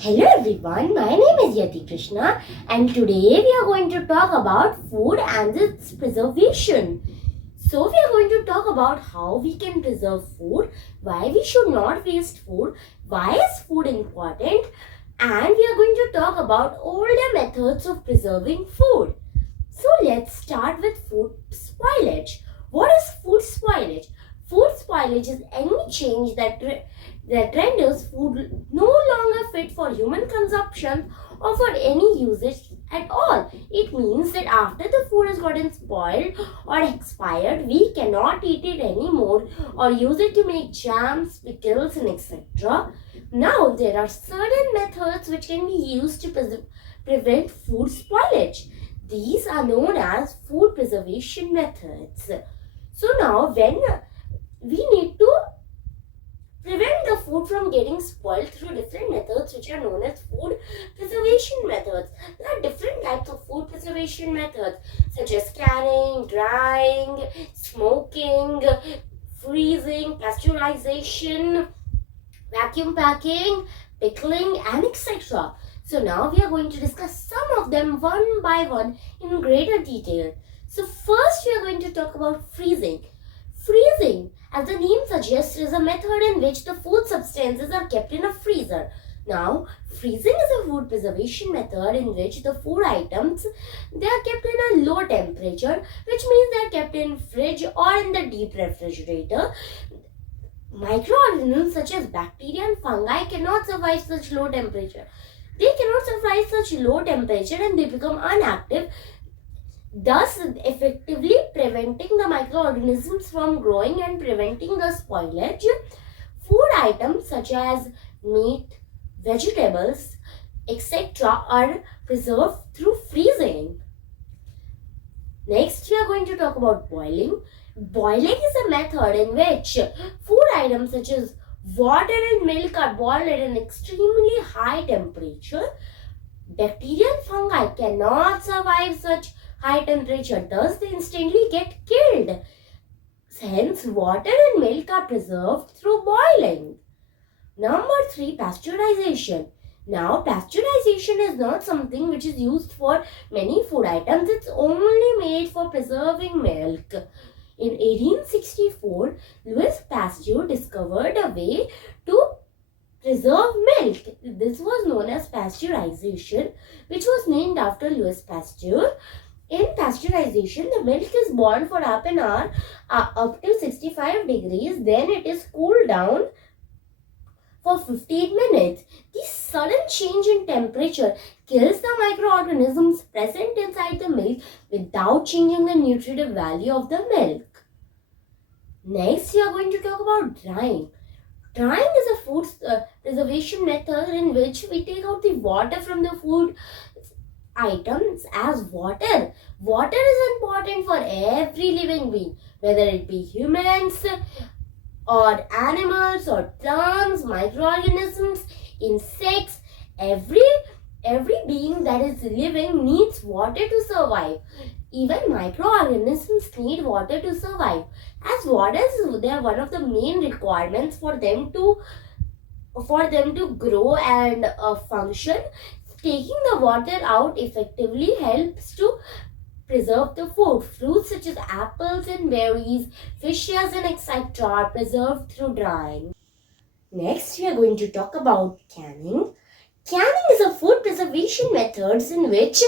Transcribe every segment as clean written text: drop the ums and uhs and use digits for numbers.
Hello everyone, my name is Yatee Krishna and today we are going to talk about food and its preservation. So we are going to talk about how we can preserve food, why we should not waste food, why is food important, and we are going to talk about older methods of preserving food. So let's start with food spoilage. What is food spoilage? Food spoilage is any change that renders food no longer fit for human consumption or for any usage at all. It means that after the food has gotten spoiled or expired, we cannot eat it anymore or use it to make jams, pickles, and etc. Now, there are certain methods which can be used to prevent food spoilage. These are known as food preservation methods. So now, when we need to prevent the food from getting spoiled through different methods which are known as food preservation methods. There are different types of food preservation methods such as canning, drying, smoking, freezing, pasteurization, vacuum packing, pickling, and etc. So now we are going to discuss some of them one by one in greater detail. So first we are going to talk about freezing. Freezing, as the name suggests, is a method in which the food substances are kept in a freezer. Now, freezing is a food preservation method in which the food items they are kept in a low temperature, which means they are kept in fridge or in the deep refrigerator. Microorganisms such as bacteria and fungi cannot survive such low temperature. They cannot survive such low temperature and they become inactive, thus effectively preventing the microorganisms from growing and preventing the spoilage. Food items such as meat, vegetables, etc. are preserved through freezing. Next, we are going to talk about boiling. Boiling is a method in which food items such as water and milk are boiled at an extremely high temperature. Bacteria and fungi cannot survive such high temperature, thus they instantly get killed. Hence, water and milk are preserved through boiling. Number 3, pasteurization. Now, pasteurization is not something which is used for many food items. It's only made for preserving milk. In 1864, Louis Pasteur discovered a way to preserve milk. This was known as pasteurization, which was named after Louis Pasteur. In pasteurization, the milk is boiled for half an hour up to 65 degrees. Then it is cooled down for 15 minutes. This sudden change in temperature kills the microorganisms present inside the milk without changing the nutritive value of the milk. Next, we are going to talk about drying. Drying is a food preservation method in which we take out the water from the food items as water. Water is important for every living being, whether it be humans or animals or plants, microorganisms, insects. Every being that is living needs water to survive. Even microorganisms need water to survive. As water is they are one of the main requirements for them to grow and function. Taking the water out effectively helps to preserve the food. Fruits such as apples and berries, fishes and etc. are preserved through drying. Next, we are going to talk about canning. Canning is a food preservation method in which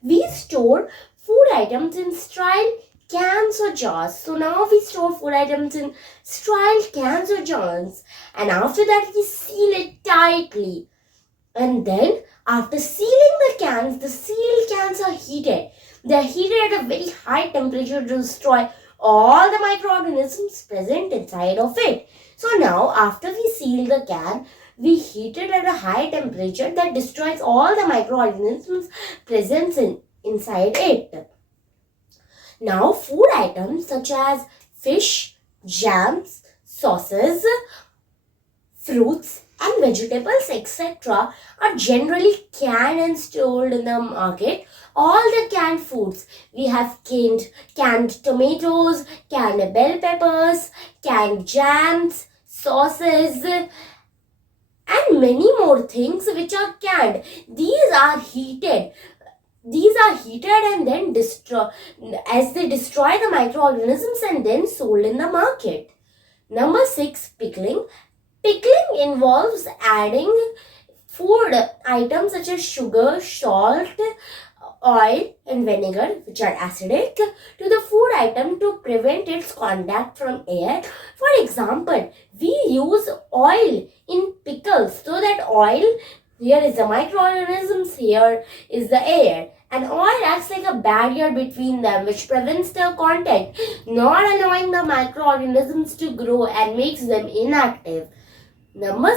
we store food items in sterile cans or jars. So now we store food items in sterile cans or jars, and after that we seal it tightly. And then after sealing the sealed cans are heated. They are heated at a very high temperature to destroy all the microorganisms present inside of it. So now after we seal the can, we heat it at a high temperature that destroys all the microorganisms present inside it. Now food items such as fish, jams, sauces, fruits, and vegetables etc. are generally canned and stored in the market. All the canned foods, we have canned tomatoes, canned bell peppers, canned jams, sauces, and many more things which are canned. These are heated. These are heated and then destroy the microorganisms and then sold in the market. Number 6, pickling. Pickling involves adding food items such as sugar, salt, oil and vinegar, which are acidic, to the food item to prevent its contact from air. For example, we use oil in pickles so that oil, here is the microorganisms, here is the air. And oil acts like a barrier between them, which prevents their contact, not allowing the microorganisms to grow and makes them inactive. Number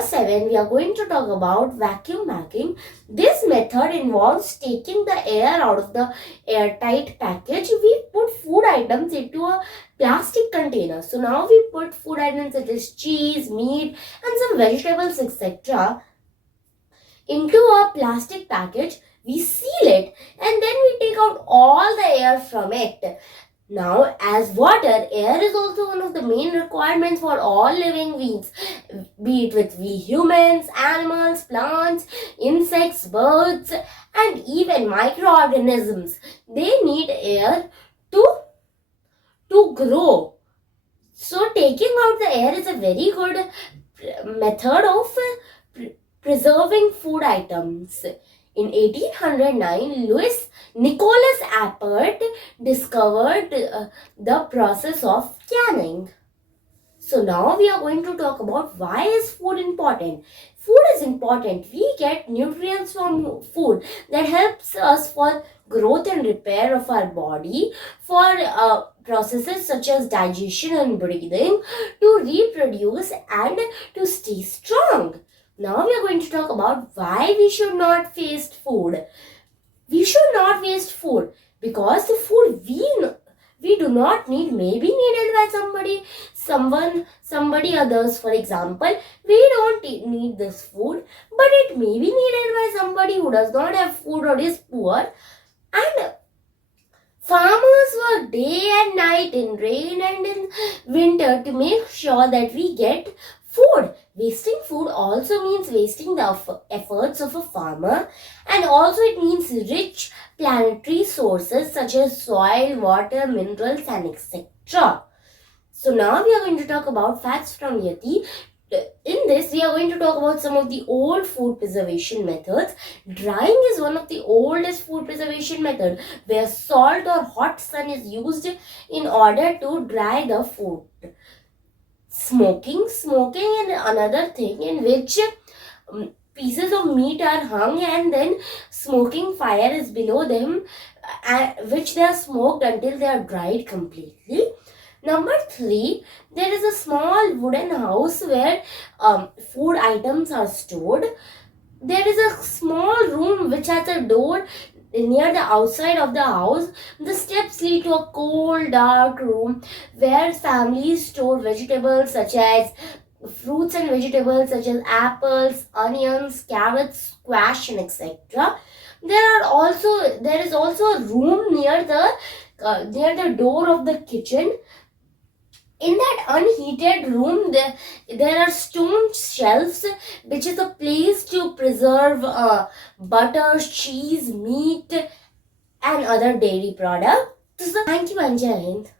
7, we are going to talk about vacuum packing. This method involves taking the air out of the airtight package. We put food items into a plastic container. So now we put food items such as cheese, meat and some vegetables, etc. into a plastic package. We seal it and then we take out all the air from it. Now, as water, air is also one of the main requirements for all living beings, be it with we humans, animals, plants, insects, birds, and even microorganisms. They need air to grow. So, taking out the air is a very good method of preserving food items. In 1809, Nicholas Appert discovered the process of canning. So now we are going to talk about why is food important. Food is important. We get nutrients from food that helps us for growth and repair of our body, for processes such as digestion and breathing, to reproduce and to stay strong. Now we are going to talk about why we should not waste food. We should not waste food because the food we do not need may be needed by somebody others. For example, we don't need this food, but it may be needed by somebody who does not have food or is poor. And farmers work day and night in rain and in winter to make sure that we get food. Wasting food also means wasting the efforts of a farmer, and also it means rich planetary sources such as soil, water, minerals and etc. So now we are going to talk about facts from Yatee. In this, we are going to talk about some of the old food preservation methods. Drying is one of the oldest food preservation methods, where salt or hot sun is used in order to dry the food. Smoking is another thing in which pieces of meat are hung and then smoking fire is below them, which they are smoked until they are dried completely. Number 3, there is a small wooden house where food items are stored. There is a small room which has a door near the outside of the house. The steps lead to a cold, dark room where families store vegetables such as fruits and vegetables such as apples, onions, carrots, squash and etc. There is also a room near the door of the kitchen. In that unheated room, there are stone shelves, which is a place to preserve butter, cheese, meat, and other dairy products. Thank you, and Jai Hind.